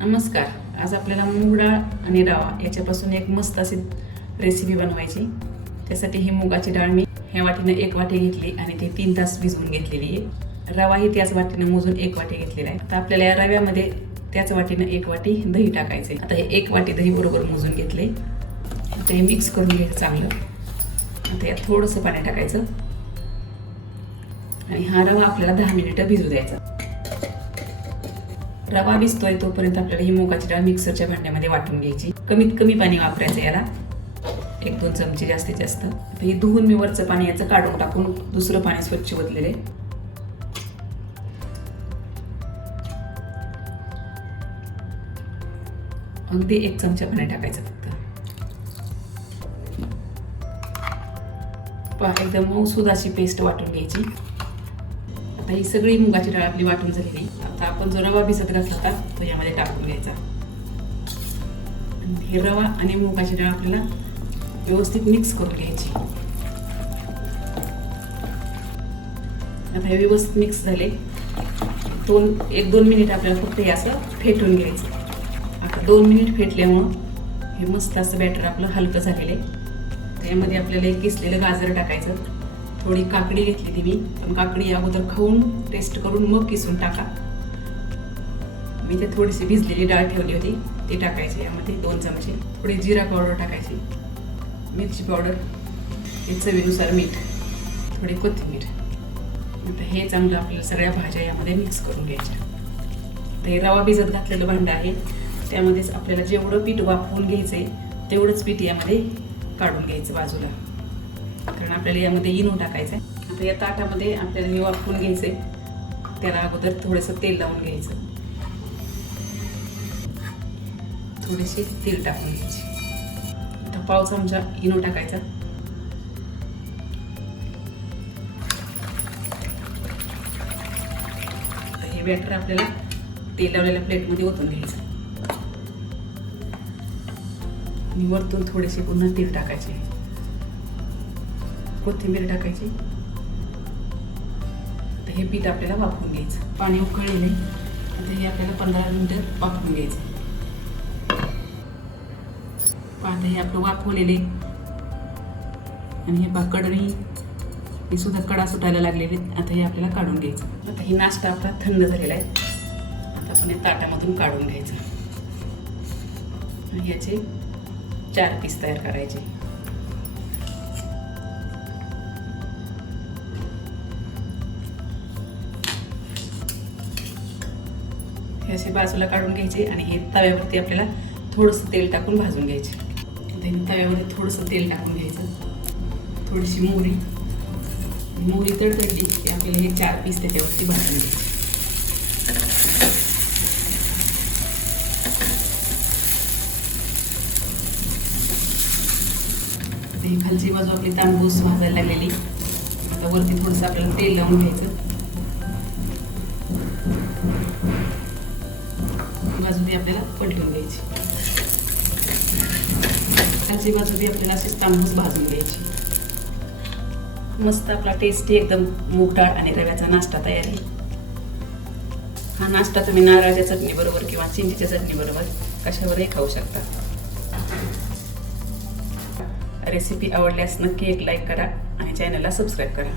नमस्कार. आज आपल्याला मूग डाळ आणि रवा याच्यापासून एक मस्त अशी रेसिपी बनवायची. त्यासाठी ही मुगाची डाळ मी ह्या वाटीने 1 वाटी घेतली आणि ती 3 तास भिजवून घेतलेली आहे. रवाही त्याच वाटीने मोजून 1 वाटी घेतलेला आहे. आता आपल्याला या रव्यामध्ये त्याच वाटीने 1 वाटी दही टाकायचे. आता हे 1 वाटी दही बरोबर मोजून घेतले. आता हे मिक्स करून घ्यायचं चांगलं. आता यात थोडंसं पाणी टाकायचं आणि हा रवा आपल्याला 10 मिनिटं भिजू द्यायचा. रवा भिजतोय तोपर्यंत आपल्याला ही मुगाची डाळ मिक्सरच्या भांड्यामध्ये वाटून घ्यायची. कमीत कमी पाणी वापरायचं याला, 1-2 चमचे जास्तीत जास्त. हे धुवून मी वरचं पाणी याचं काढून टाकून दुसरं पाणी स्वच्छ ओतलेले. अगदी 1 चमचा पाणी टाकायचं फक्त. एकदम मऊसूद अशी पेस्ट वाटून घ्यायची. आता ही सगळी मुगाची डाळ आपली वाटून झालेली. आता आपण जो रवा भिजत घातला होता तो यामध्ये टाकून घ्यायचा. हे रवा आणि मुगाची डाळ आपल्याला व्यवस्थित मिक्स करून घ्यायची. आता हे व्यवस्थित मिक्स झाले. 1-2 मिनिट आपल्याला फक्त हे असं फेटून घ्यायचं. आता 2 मिनिट फेटल्यामुळं हे मस्त असं बॅटर आपलं हलकं झालेलं आहे. त्यामध्ये आपल्याला एक किसलेलं गाजर टाकायचं. थोडी काकडी घेतली ती मी, पण काकडी अगोदर खाऊन टेस्ट करून मग किसून टाका. मी ते थोडीशी भिजलेली डाळ ठेवली होती ती टाकायची. यामध्ये 2 चमचे थोडी जिरा पावडर टाकायची, मिरची पावडर, चवीनुसार मीठ, थोडी कोथिंबीर. आता हे चांगलं आपल्याला सगळ्या भाज्या यामध्ये मिक्स करून घ्यायच्या. हे रवा भिजत घातलेलं भांडं आहे, त्यामध्येच आपल्याला जेवढं पीठ वाफवून घ्यायचंय तेवढंच पीठ यामध्ये काढून घ्यायचं बाजूला, कारण आपल्याला यामध्ये इनो टाकायचं आहे. आता या ताटामध्ये आपल्याला हे वाफवून घ्यायचंय. त्याला अगोदर थोडंसं तेल लावून घ्यायचं, थोडेसे तेल टाकून घ्यायचे. आता 1/2 चमचा इनो टाकायचा. हे बॅटर आपल्याला तेल लावलेल्या प्लेटमध्ये ओतून घ्यायचं आणि वरतून थोडेसे पुन्हा तेल टाकायचे, कोथिंबीर टाकायची. आता हे पीठ आपल्याला वाफवून घ्यायचं. पाणी उकळलेले. आता हे आपल्याला 15 मिनिटं वाफवून घ्यायचं. आता हे आपलं वाफवलेले आणि हे कडणी हे सुद्धा कडा सुटायला लागलेले. आता हे आपल्याला काढून घ्यायचं. आता ही नाश्ता आपला थंड झालेला आहे. आता आपण हे ताटामधून काढून घ्यायचं आणि याचे 4 पीस तयार करायचे. हे असे बाजूला काढून घ्यायचे आणि हे तव्यावरती आपल्याला थोडंसं तेल टाकून भाजून घ्यायचे. तव्यावरती थोडंसं तेल टाकून घ्यायचं, थोडीशी मोहरी तडतडली की आपल्याला हे 4 पीस त्याच्यावरती भाजून घ्यायचे. ही खालची बाजू आपली तांबूस भाजायला लागलेली. आता वरती थोडंसं आपल्याला तेल लावून घ्यायचं. बाजू बी आपल्याला पलटून घ्यायची. खालची बाजू बी आपल्याला अशीच तांबूस भाजून घ्यायची. मस्त आपला टेस्टी एकदम मूग डाळ आणि रव्याचा नाश्ता तयार आहे. हा नाश्ता तुम्ही नारळाच्या चटणी बरोबर किंवा चिंचेच्या चटणी बरोबर कशावरही खाऊ शकता. रेसिपी आवडल्यास नक्की एक लाईक करा आणि चॅनलला सबस्क्राईब करा.